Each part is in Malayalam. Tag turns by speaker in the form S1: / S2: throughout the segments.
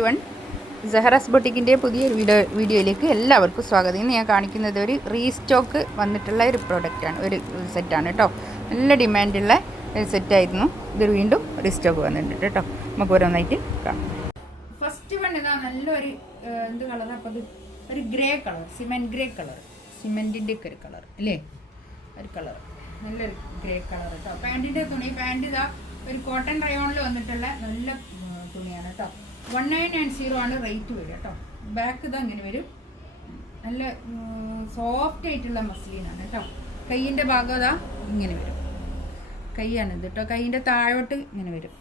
S1: വൺ ജഹറസ് ബൊട്ടിക്കിന്റെ പുതിയ വീഡിയോ വീഡിയോയിലേക്ക് എല്ലാവർക്കും സ്വാഗതം. ഇന്ന് ഞാൻ കാണിക്കുന്നത് ഒരു റീസ്റ്റോക്ക് വന്നിട്ടുള്ള ഒരു പ്രോഡക്റ്റാണ് ഒരു സെറ്റാണ് കേട്ടോ. നല്ല ഡിമാൻഡുള്ള ഒരു സെറ്റായിരുന്നു ഇത് വീണ്ടും റീസ്റ്റോക്ക് വന്നിട്ടുണ്ട് കേട്ടോ. നമുക്ക് ഓരോന്നായിട്ട് കാണാം. ഫസ്റ്റ് വൺ ഇതാ നല്ലൊരു എന്ത് കളറാണ് അപ്പോൾ ഒരു grey colour cement grey colour സിമെന്റിന്റെ ഒക്കെ ഒരു കളർ അല്ലേ? ഒരു കളർ നല്ലൊരു ഗ്രേ കളർ കേട്ടോ. പാന്റിന്റെ തുണി പാന്റ് ഇതാ ഒരു കോട്ടൺ റയോണിൽ വന്നിട്ടുള്ള നല്ല തുണിയാണ് കേട്ടോ. വൺ നയൻ നയൻ സീറോ ആണ് റേറ്റ് വരിക കേട്ടോ. ബാക്ക് ഇത് അങ്ങനെ വരും. നല്ല സോഫ്റ്റ് ആയിട്ടുള്ള മസ്ലീനാണ് കേട്ടോ. കയ്യിന്റെ ഭാഗം അതാ ഇങ്ങനെ വരും. കൈയാണ് ഇത് കേട്ടോ. കൈയിന്റെ താഴോട്ട് ഇങ്ങനെ വരും.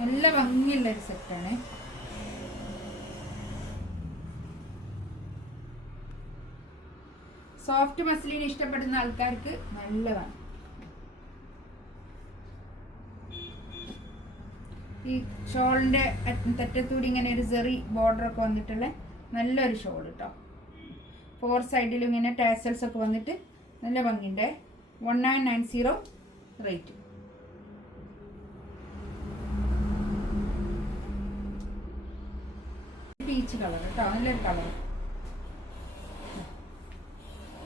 S1: നല്ല ഭംഗിയുള്ള ഒരു സെറ്റാണ് സോഫ്റ്റ് മസ്ലിൻ ഇഷ്ടപ്പെടുന്ന ആൾക്കാർക്ക് നല്ലതാണ്. ഈ ഷോളിന്റെ തെറ്റത്തൂടി ഇങ്ങനെ ഒരു ചെറി ബോർഡർ ഒക്കെ വന്നിട്ടുള്ള നല്ലൊരു ഷോൾ കേട്ടോ ഫോർ സൈഡിലും ഇങ്ങനെ ടാസൽസ് ഒക്കെ വന്നിട്ട് നല്ല ഭംഗിയുണ്ട്. One nine nine zero rate peach colour കേട്ടോ നല്ലൊരു കളർ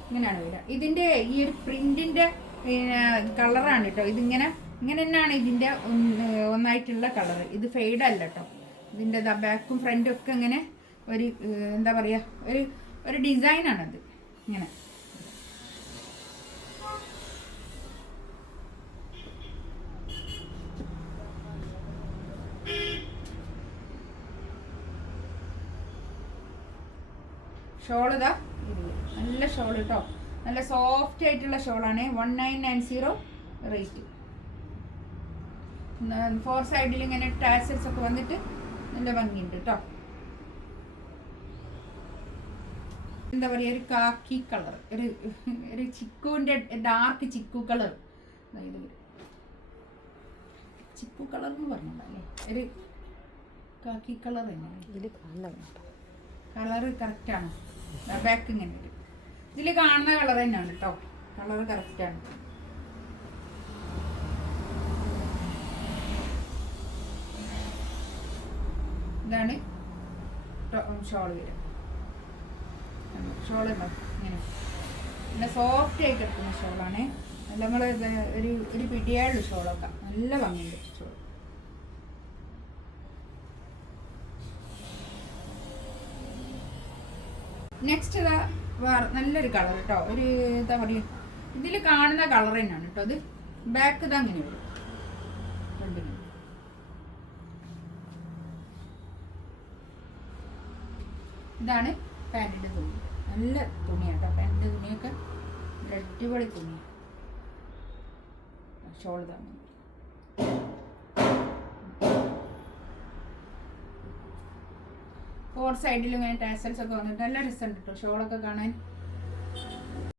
S1: ഇങ്ങനെയാണ് വരിക. ഇതിന്റെ ഈ ഒരു പ്രിന്റിന്റെ കളറാണ് കേട്ടോ ഇതിങ്ങനെ ഇങ്ങനെ തന്നെയാണ് ഇതിന്റെ ഒന്നായിട്ടുള്ള കളർ ഇത് ഫെയ്ഡ് അല്ല കേട്ടോ ഇതിന്റെ ബാക്കും ഫ്രണ്ടും ഒക്കെ ഇങ്ങനെ ഒരു എന്താ പറയുക ഒരു ഒരു ഡിസൈനാണത് ഇങ്ങനെ. ഷോൾ നല്ല ഷോൾ കേട്ടോ നല്ല സോഫ്റ്റ് ആയിട്ടുള്ള ഷോളാണ്. One nine nine zero rate four സൈഡിൽ ഇങ്ങനെ ടാസൽസ് ഒക്കെ വന്നിട്ട് നല്ല ഭംഗിയുണ്ട് കേട്ടോ എന്താ പറയുക ഒരു കാക്കി കളർ ഒരു ഒരു ചിക്കുവിന്റെ ഡാർക്ക് ചിക്കു കളർ ഇത് ചിക്കു കളർ എന്ന് പറഞ്ഞല്ലേ ഒരു കാക്കി കളർ തന്നെയാണ് കളറ് കറക്റ്റാണ് ബാക്ക് ഇങ്ങനെ ഇതിൽ കാണുന്ന കളർ തന്നെയാണ് കേട്ടോ കളർ കറക്റ്റാണ് ഇതാണ്. ഷോൾ വരും ഷോൾ ഇങ്ങനെ. സോഫ്റ്റ് ആയിട്ട് കിടക്കുന്ന ഷോളാണ്. നമ്മൾ ഒരു ഒരു പിടിയായുള്ള ഷോളൊക്കെ. നല്ല ഭംഗിയുണ്ട് ഷോൾ നെക്സ്റ്റ് ഇതാ വേറെ നല്ലൊരു കളർ കേട്ടോ ഒരു എന്താ പറയുക ഇതിൽ കാണുന്ന കളർ തന്നെയാണ് കേട്ടോ അത്. ബാക്ക് ഇത് അങ്ങനെ വരും. ഇതാണ് പാന്റിന്റെ തുണി. നല്ല തുണിയാണ് പാന്റിന്റെ തുണിയൊക്കെ അടിപൊളി തുണി ഷോൾ തന്നെ ഫോർ സൈഡിലും ഇങ്ങനെ ടാസൽസ് ഒക്കെ വന്നിട്ട് നല്ല രസമുണ്ട് കേട്ടോ ഷോളൊക്കെ കാണാൻ